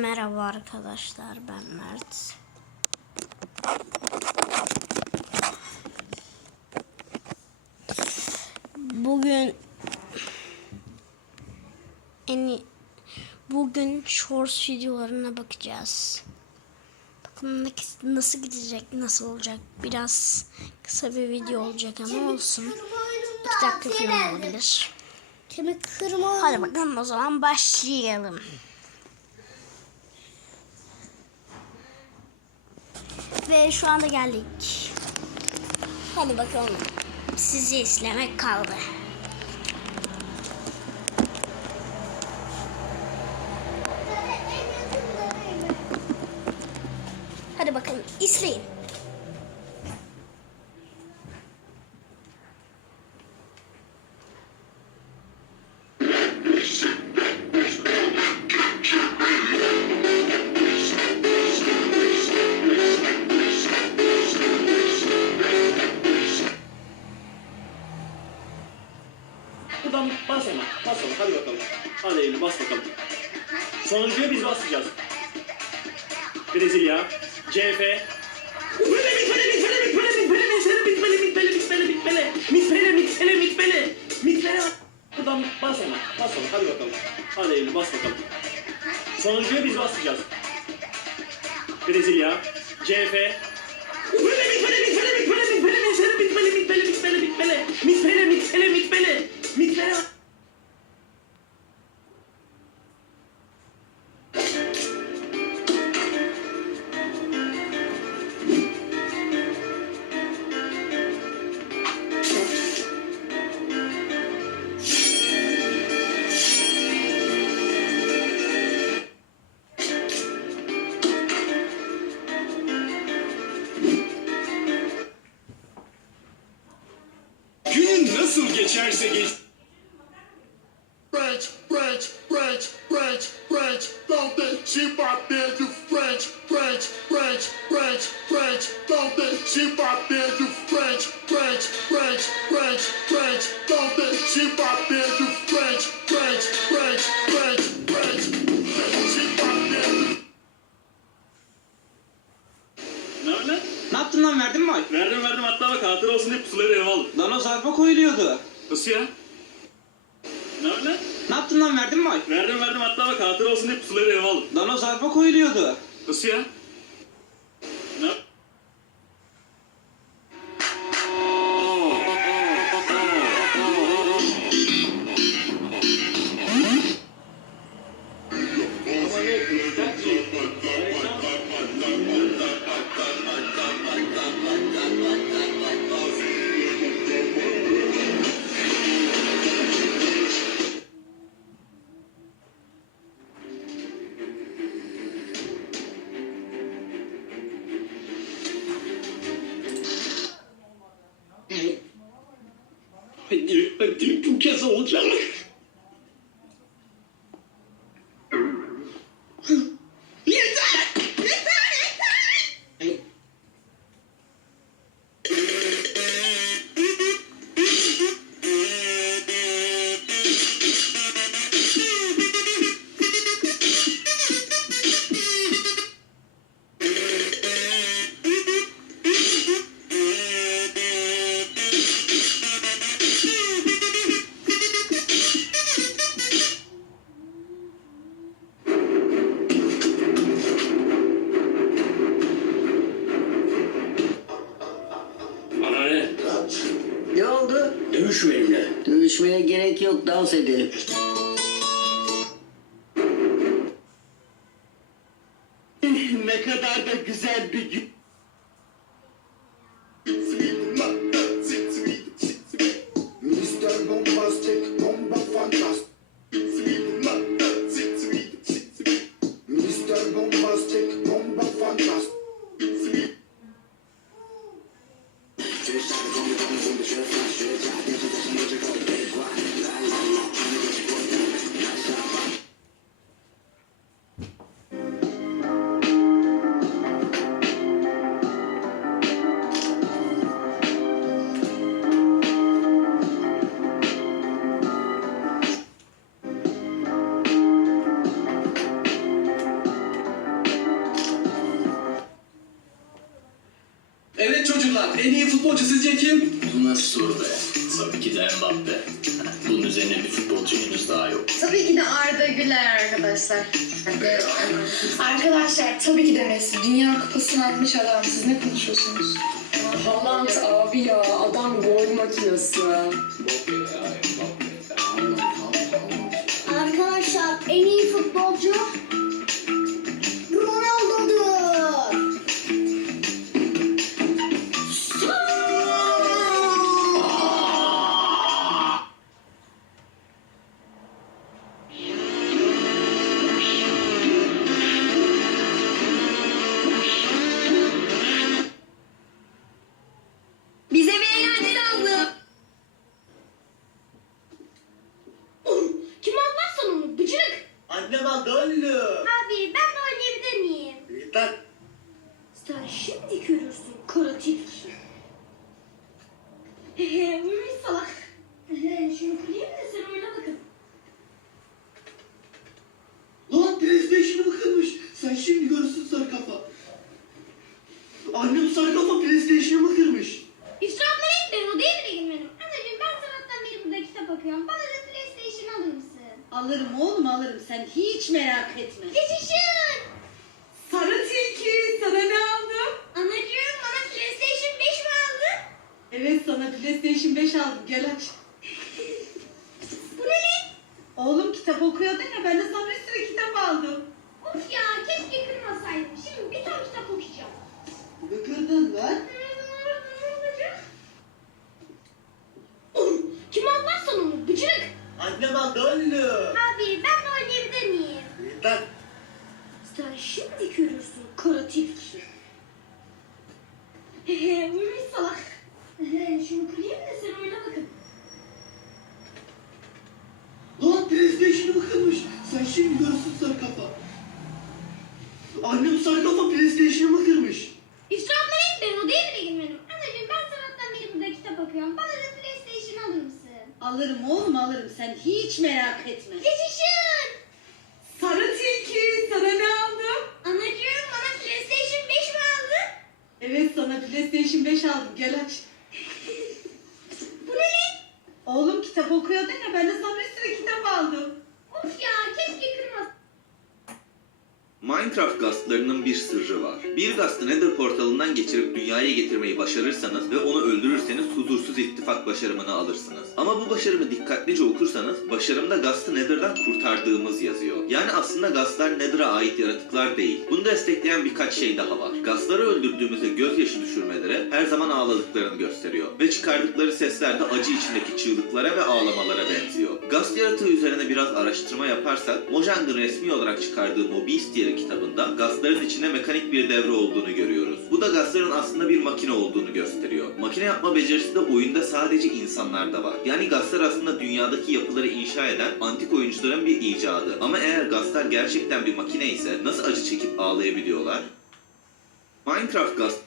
Merhaba arkadaşlar ben Mert. Bugün en bugün shorts videolarına bakacağız. Bakalım nasıl gidecek, nasıl olacak. Biraz kısa bir video olacak ama olsun. İki dakika falan olabilir. Kemik kırma. Hadi bakalım o zaman başlayalım. Ve şu anda geldik. Hadi bakalım. Sizi izlemek kaldı. Sonuncuya biz basacağız. Brezilya. CF. Mitpele, mitpele, mitpele, mitpele, mitpele, mitpele, mitpele, mitpele, mitpele, mitpele, mitpele, mitpele, mitpele. Buradan bas ona. Bas ona. Hadi bakalım. Hadi Eylül bas bakalım. Sonuncuya biz basacağız. Brezilya. CF. Mitpele, mitpele, mitpele, mitpele, mitpele, mitpele, mitpele, mitpele, mitpele, mitpele, mitpele, mitpele, mitpele. Geçerse geç... French, French, French, French, French, don't that shit out there, you French, French, French, French, French, don't that shit out there, you French, French, French, French, French, don't that shit out there, you French, French, French, French, French, out there, you Ne lan? Ne yaptın lan verdin mi ay? Verdim verdim hatta bak hatıra olsun diye pusuları eve aldım. Lan o zarfa koyuluyordu. Nasıl ya? Ne lan? Ne yaptın lan verdin mi ay? Verdim verdim hatta bak hatıra olsun diye pusuları eve aldım. Lan o zarfa koyuluyordu. Nasıl ya? 늘, 늘 북해서 오잖아. Dövüş benimle. Dövüşmeye gerek yok dans edelim. ne kadar da güzel bir gün. Evet çocuklar, en iyi futbolcu sizce kim? Bu nasıl soru be? Tabii ki de Mbappe. Bunun üzerine bir futbolcu henüz daha yok. Tabii ki de Arda Güler arkadaşlar. Hadi, Arkadaşlar tabii ki de Messi. Dünya kupasını almış adam. Siz ne konuşuyorsunuz? Haaland abi ya. Adam gol makinesi. Arkadaşlar Aldı oğlum. Abi ben de oynayabilir miyim? Git lan. Sen şimdi görürsün kara tilki. Hehe uyumuş salak. Hehe, Şunu kırayım da sen oyna bakın. Lan PlayStation'ımı kırmış. Sen şimdi görürsün sarı kafa. Annem sarı kafa PlayStation'ımı kırmış. İsraflara etmeyin o değil de benim. Anneciğim ben sabahtan beri burada kitap okuyorum. Bana da PlayStation alır mısın? Alırım oğlum alırım sen hiç merak etme. Yaşasın. Sarı tilki sana ne aldım? Anacığım bana PlayStation 5 mi aldın? Evet sana PlayStation 5 aldım gel aç. Bu ne lan? Oğlum kitap okuyordun ya ben de sana bir sürü kitap aldım. Of ya keşke kırmasaydım. Şimdi bir ton kitap okuyacağım. Ne kırdın lan? Ne olacak? Kim almazsan onu bıcırık. Annem aldı oğlum. Abi ben de oynayabilir miyim? Lan. Sen şimdi görürsün kara tilki. Hehe uyumuş salak. Hehe, Şunu kırayım da sen oyna bakın. Lan PlayStation'ımı kırmış. Sen şimdi görürsün sarı kafa. Annem sarı kafa PlayStation'ımı kırmış. İsraflara etmeyin o değil de benim. Anneciğim ben sabahtan beri burada kitap okuyorum. Bana da PlayStation alır mısın? Alırım oğlum alırım sen hiç merak etme. Yaşasın. Sarı tilki sana ne aldım? Anacığım bana PlayStation 5 mi aldın? Evet sana PlayStation 5 aldım gel aç. Bu ne lan? Oğlum kitap okuyordun ya ben de sana bir sürü kitap aldım. Of ya keşke kırmasaydım. Minecraft gastlarının bir sırrı var. Bir gastı Nether portalından geçirip dünyaya getirmeyi başarırsanız ve onu öldürürseniz huzursuz ittifak başarımını alırsınız. Ama bu başarımı dikkatlice okursanız başarımda gastı Nether'dan kurtardığımız yazıyor. Yani aslında gastlar Nether'a ait yaratıklar değil. Bunu destekleyen birkaç şey daha var. Gastları öldürdüğümüzde gözyaşı düşürmeleri her zaman ağladıklarını gösteriyor. Ve çıkardıkları sesler de acı içindeki çığlıklara ve ağlamalara benziyor. Gast yaratığı üzerine biraz araştırma yaparsak Mojang'ın resmi olarak çıkardığı Mobistier kitabında gastların içinde mekanik bir devre olduğunu görüyoruz. Bu da gastların aslında bir makine olduğunu gösteriyor. Makine yapma becerisi de oyunda sadece insanlarda var. Yani gastlar aslında dünyadaki yapıları inşa eden antik oyuncuların bir icadı. Ama eğer gastlar gerçekten bir makine ise nasıl acı çekip ağlayabiliyorlar? Minecraft gast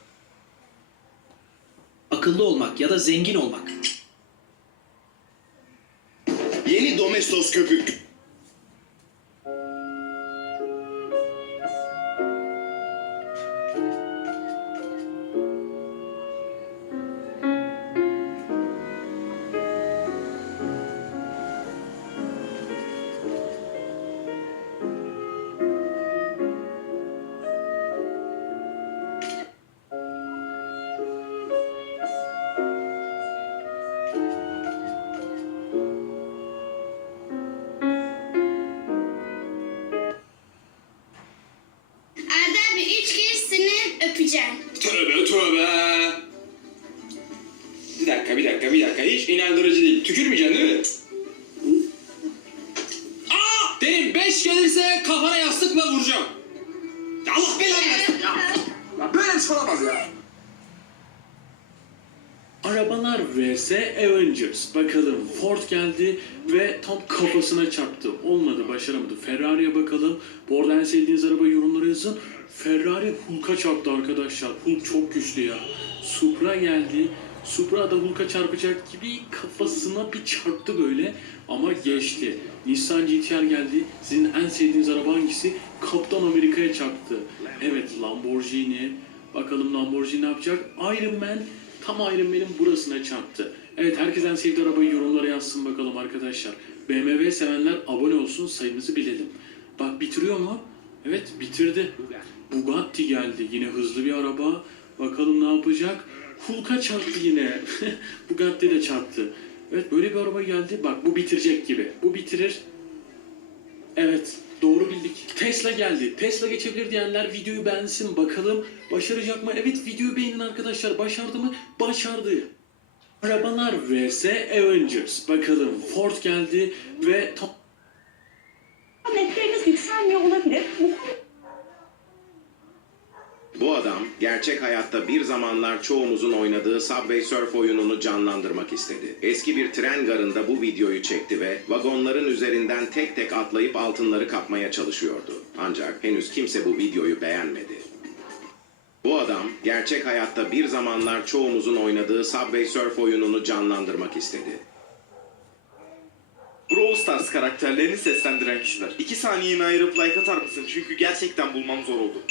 Akıllı olmak ya da zengin olmak. Yeni Domestos köpük. Ya Allah belanı ya. Böyle bir şey olamaz ya. Arabalar vs Avengers. Bakalım Ford geldi ve tam kafasına çarptı. Olmadı, başaramadı. Ferrari'ye bakalım. Bu arada en sevdiğiniz araba yorumlara yazın. Ferrari Hulk'a çarptı arkadaşlar. Hulk çok güçlü ya. Supra geldi. Supra da Hulk'a çarpacak gibi kafasına bir çarptı böyle. Ama geçti. Nissan GT-R geldi. Sizin en sevdiğiniz araba hangisi? Kaptan Amerika'ya çarptı. Evet Lamborghini, Bakalım Lamborghini ne yapacak? Iron Man tam Iron Man'in burasına çarptı. Evet herkes en sevdiği arabayı yorumlara yazsın bakalım arkadaşlar. BMW sevenler abone olsun sayımızı bilelim. Bak bitiriyor mu? Evet bitirdi. Bugatti geldi yine hızlı bir araba. Bakalım ne yapacak? Hulk'a çarptı yine. Bugatti de çarptı. Evet böyle bir araba geldi. Bak bu bitirecek gibi. Bu bitirir. Evet doğru bildik. Tesla geldi. Tesla geçebilir diyenler videoyu beğensin bakalım. Başaracak mı? Evet videoyu beğenin arkadaşlar. Başardı mı? Başardı. Arabalar vs Avengers. Bakalım Ford geldi ve Netleriniz yükselmiyor olabilir. Bu Bu adam gerçek hayatta bir zamanlar çoğumuzun oynadığı Subway Surf oyununu canlandırmak istedi. Eski bir tren garında bu videoyu çekti ve vagonların üzerinden tek tek atlayıp altınları kapmaya çalışıyordu. Ancak henüz kimse bu videoyu beğenmedi. Bu adam gerçek hayatta bir zamanlar çoğumuzun oynadığı Subway Surf oyununu canlandırmak istedi. Brawl Stars karakterlerini seslendiren kişiler. 2 saniyeni ayırıp like atar mısın? Çünkü gerçekten bulmam zor oldu.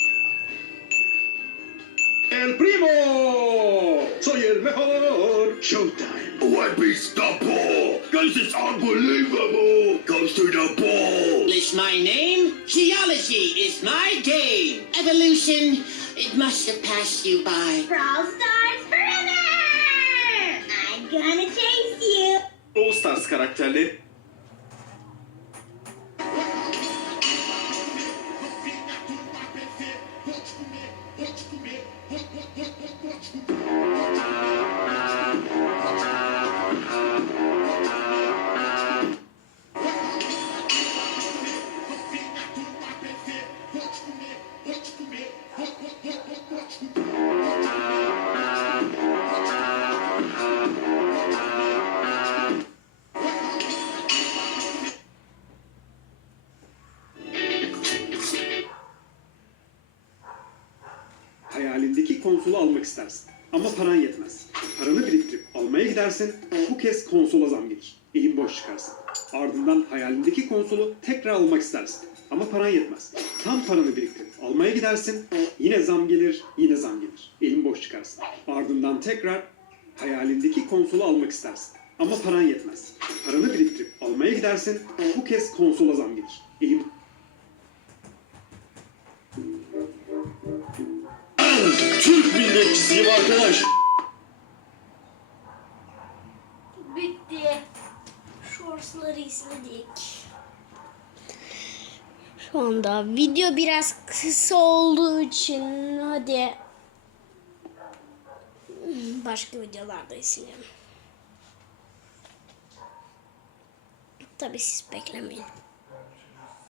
El Primo. Soy el mejor. Showtime. What beats the ball? Cause it's unbelievable. Goes to the ball. It's my name. Geology is my game. Evolution, it must have passed you by. Brawl Stars forever! I'm gonna chase you! Brawl Stars karakterleri almak istersin. Ama paran yetmez. Paranı biriktirip almaya gidersin. Bu kez konsola zam gelir. Elin boş çıkarsın. Ardından hayalindeki konsolu tekrar almak istersin. Ama paran yetmez. Tam paranı biriktirip almaya gidersin. Yine zam gelir, yine zam gelir. Elin boş çıkarsın. Ardından tekrar hayalindeki konsolu almak istersin. Ama paran yetmez. Paranı biriktirip almaya gidersin. Bu kez konsola zam gelir. Elin Türk milliyetçisiyim arkadaş. Bitti. Shorts'ları izledik. Şu anda video biraz kısa olduğu için hadi başka videolarda izleyelim. Tabii siz beklemeyin.